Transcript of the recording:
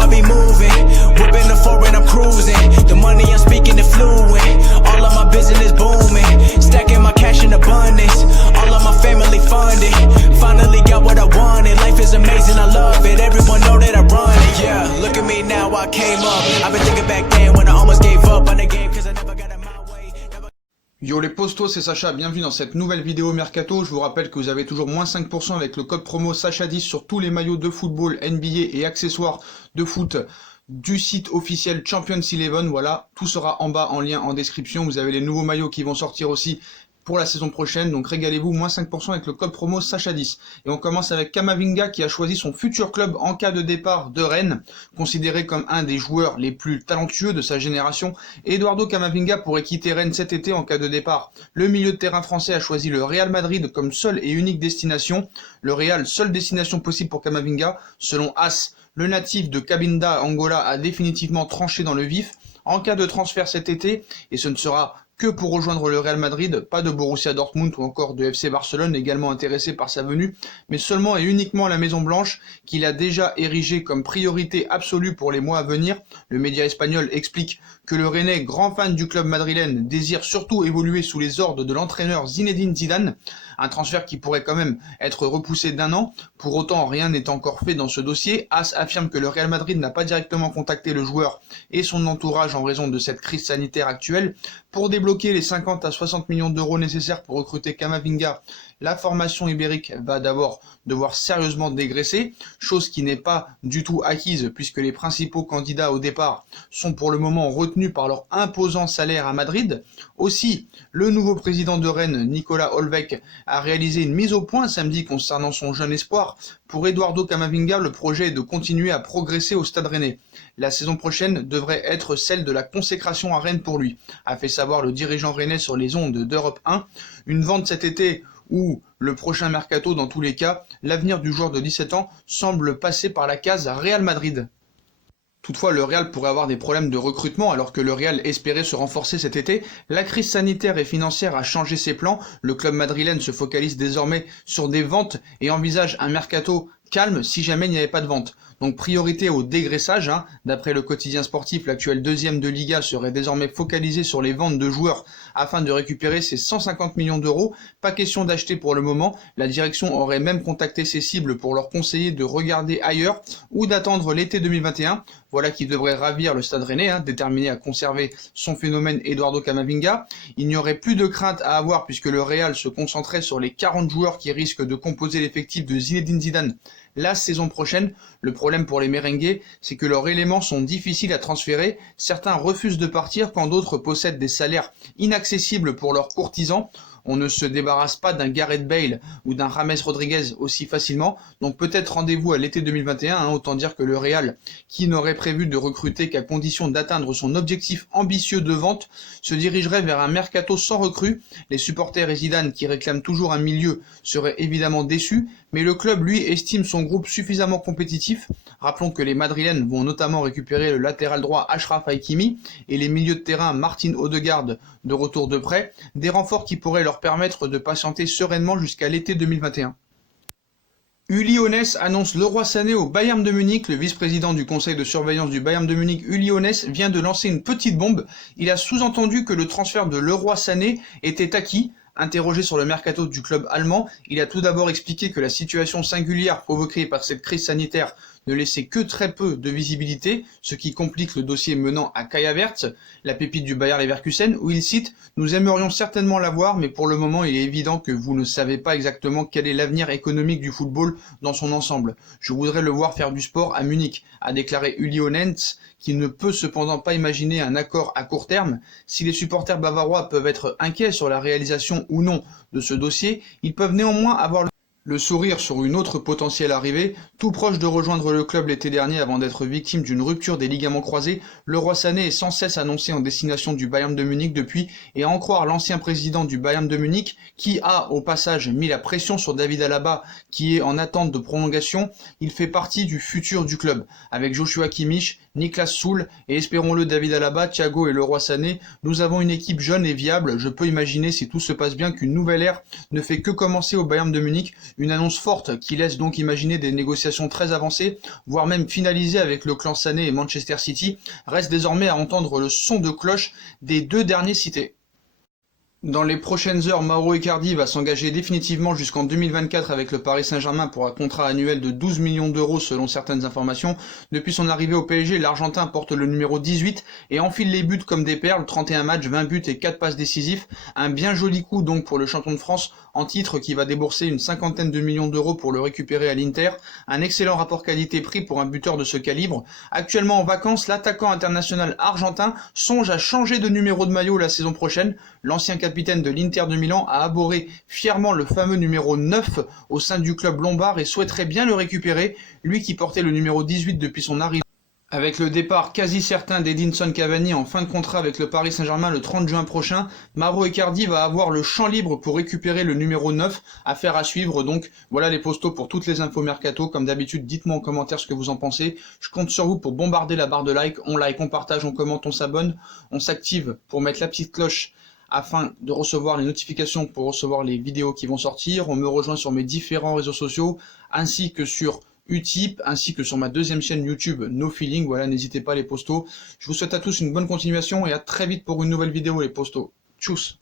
I be moving. Whipping the foreign, I'm cruising. The money I'm speaking is fluent. All of my business booming. Stacking my cash in abundance. All of my family funded. Finally got what I wanted. Life is amazing, I love it. Everyone know that I run it. Yeah, look at me now, I came up. I've been thinking back then when I almost gave up on the game cause I never got in my way. Yo les postos, c'est Sacha, bienvenue dans cette nouvelle vidéo Mercato. Je vous rappelle que vous avez toujours moins 5% avec le code promo Sacha10 sur tous les maillots de football, NBA et accessoires de foot du site officiel Champions 11. Voilà, tout sera en bas en lien en description. Vous avez les nouveaux maillots qui vont sortir aussi pour la saison prochaine, donc régalez-vous, moins 5% avec le code promo Sacha10. Et on commence avec Camavinga qui a choisi son futur club en cas de départ de Rennes, considéré comme un des joueurs les plus talentueux de sa génération. Eduardo Camavinga pourrait quitter Rennes cet été en cas de départ. Le milieu de terrain français a choisi le Real Madrid comme seule et unique destination. Le Real, seule destination possible pour Camavinga. Selon AS, le natif de Cabinda, Angola, a définitivement tranché dans le vif. En cas de transfert cet été, et ce ne sera que pour rejoindre le Real Madrid, pas de Borussia Dortmund ou encore de FC Barcelone également intéressé par sa venue, mais seulement et uniquement la Maison Blanche qu'il a déjà érigée comme priorité absolue pour les mois à venir. Le média espagnol explique que le Rennais, grand fan du club madrilène, désire surtout évoluer sous les ordres de l'entraîneur Zinedine Zidane, un transfert qui pourrait quand même être repoussé d'1 an. Pour autant, rien n'est encore fait dans ce dossier. AS affirme que le Real Madrid n'a pas directement contacté le joueur et son entourage en raison de cette crise sanitaire actuelle. Pour débloquer les 50 à 60 millions d'euros nécessaires pour recruter Camavinga, la formation ibérique va d'abord devoir sérieusement dégraisser, chose qui n'est pas du tout acquise puisque les principaux candidats au départ sont pour le moment retenus par leur imposant salaire à Madrid. Aussi, le nouveau président de Rennes, Nicolas Olvec, a réalisé une mise au point samedi concernant son jeune espoir. Pour Eduardo Camavinga, le projet est de continuer à progresser au Stade Rennais. La saison prochaine devrait être celle de la consécration à Rennes pour lui, a fait savoir le dirigeant rennais sur les ondes d'Europe 1. Une vente cet été ou le prochain mercato dans tous les cas, l'avenir du joueur de 17 ans semble passer par la case Real Madrid. Toutefois, le Real pourrait avoir des problèmes de recrutement alors que le Real espérait se renforcer cet été. La crise sanitaire et financière a changé ses plans. Le club madrilène se focalise désormais sur des ventes et envisage un mercato calme si jamais il n'y avait pas de vente. Donc priorité au dégraissage, D'après le quotidien sportif, l'actuel deuxième de Liga serait désormais focalisé sur les ventes de joueurs afin de récupérer ses 150 millions d'euros. Pas question d'acheter pour le moment, la direction aurait même contacté ses cibles pour leur conseiller de regarder ailleurs ou d'attendre l'été 2021. Voilà qui devrait ravir le Stade Rennais, déterminé à conserver son phénomène Eduardo Camavinga. Il n'y aurait plus de crainte à avoir puisque le Real se concentrait sur les 40 joueurs qui risquent de composer l'effectif de Zinedine Zidane la saison prochaine. Le problème pour les merengues, c'est que leurs éléments sont difficiles à transférer. Certains refusent de partir quand d'autres possèdent des salaires inaccessibles pour leurs courtisans. On ne se débarrasse pas d'un Gareth Bale ou d'un James Rodriguez aussi facilement, donc peut-être rendez-vous à l'été 2021, autant dire que le Real, qui n'aurait prévu de recruter qu'à condition d'atteindre son objectif ambitieux de vente, se dirigerait vers un mercato sans recrue. Les supporters et Zidane, qui réclament toujours un milieu, seraient évidemment déçus, mais le club, lui, estime son groupe suffisamment compétitif. Rappelons que les Madrilènes vont notamment récupérer le latéral droit Achraf Hakimi et les milieux de terrain Martin Odegaard de retour de prêt, des renforts qui pourraient leur permettre de patienter sereinement jusqu'à l'été 2021. Uli Hoeneß annonce Leroy Sané au Bayern de Munich. Le vice-président du conseil de surveillance du Bayern de Munich, Uli Hoeneß, vient de lancer une petite bombe. Il a sous-entendu que le transfert de Leroy Sané était acquis. Interrogé sur le mercato du club allemand, il a tout d'abord expliqué que la situation singulière provoquée par cette crise sanitaire ne laissait que très peu de visibilité, ce qui complique le dossier menant à Kai Havertz, la pépite du Bayer Leverkusen, où il cite « Nous aimerions certainement l'avoir, mais pour le moment il est évident que vous ne savez pas exactement quel est l'avenir économique du football dans son ensemble. Je voudrais le voir faire du sport à Munich », a déclaré Uli Hoeneß, qui ne peut cependant pas imaginer un accord à court terme. Si les supporters bavarois peuvent être inquiets sur la réalisation ou non de ce dossier, ils peuvent néanmoins avoir le sourire sur une autre potentielle arrivée. Tout proche de rejoindre le club l'été dernier avant d'être victime d'une rupture des ligaments croisés, Leroy Sané est sans cesse annoncé en destination du Bayern de Munich depuis, et à en croire l'ancien président du Bayern de Munich, qui a au passage mis la pression sur David Alaba, qui est en attente de prolongation. Il fait partie du futur du club, avec Joshua Kimmich, Niklas Süle et espérons-le David Alaba, Thiago et Leroy Sané. Nous avons une équipe jeune et viable. Je peux imaginer, si tout se passe bien, qu'une nouvelle ère ne fait que commencer au Bayern de Munich. Une annonce forte qui laisse donc imaginer des négociations très avancées, voire même finalisées avec le clan Sané et Manchester City. Reste désormais à entendre le son de cloche des deux derniers cités. Dans les prochaines heures, Mauro Icardi va s'engager définitivement jusqu'en 2024 avec le Paris Saint-Germain pour un contrat annuel de 12 millions d'euros selon certaines informations. Depuis son arrivée au PSG, l'Argentin porte le numéro 18 et enfile les buts comme des perles, 31 matchs, 20 buts et 4 passes décisifs. Un bien joli coup donc pour le champion de France en titre qui va débourser une cinquantaine de millions d'euros pour le récupérer à l'Inter. Un excellent rapport qualité-prix pour un buteur de ce calibre. Actuellement en vacances, l'attaquant international argentin songe à changer de numéro de maillot la saison prochaine. L'ancien capitaine de l'Inter de Milan a arboré fièrement le fameux numéro 9 au sein du club lombard et souhaiterait bien le récupérer, lui qui portait le numéro 18 depuis son arrivée. Avec le départ quasi certain d'Edinson Cavani en fin de contrat avec le Paris Saint-Germain le 30 juin prochain, Mauro Icardi va avoir le champ libre pour récupérer le numéro 9, affaire à suivre donc. Voilà les postos pour toutes les infos mercato, comme d'habitude dites-moi en commentaire ce que vous en pensez. Je compte sur vous pour bombarder la barre de like, on partage, on commente, on s'abonne, on s'active pour mettre la petite cloche afin de recevoir les notifications pour recevoir les vidéos qui vont sortir. On me rejoint sur mes différents réseaux sociaux ainsi que sur Utip, ainsi que sur ma deuxième chaîne YouTube No Feeling. Voilà, n'hésitez pas les postos. Je vous souhaite à tous une bonne continuation et à très vite pour une nouvelle vidéo les postos. Tchuss.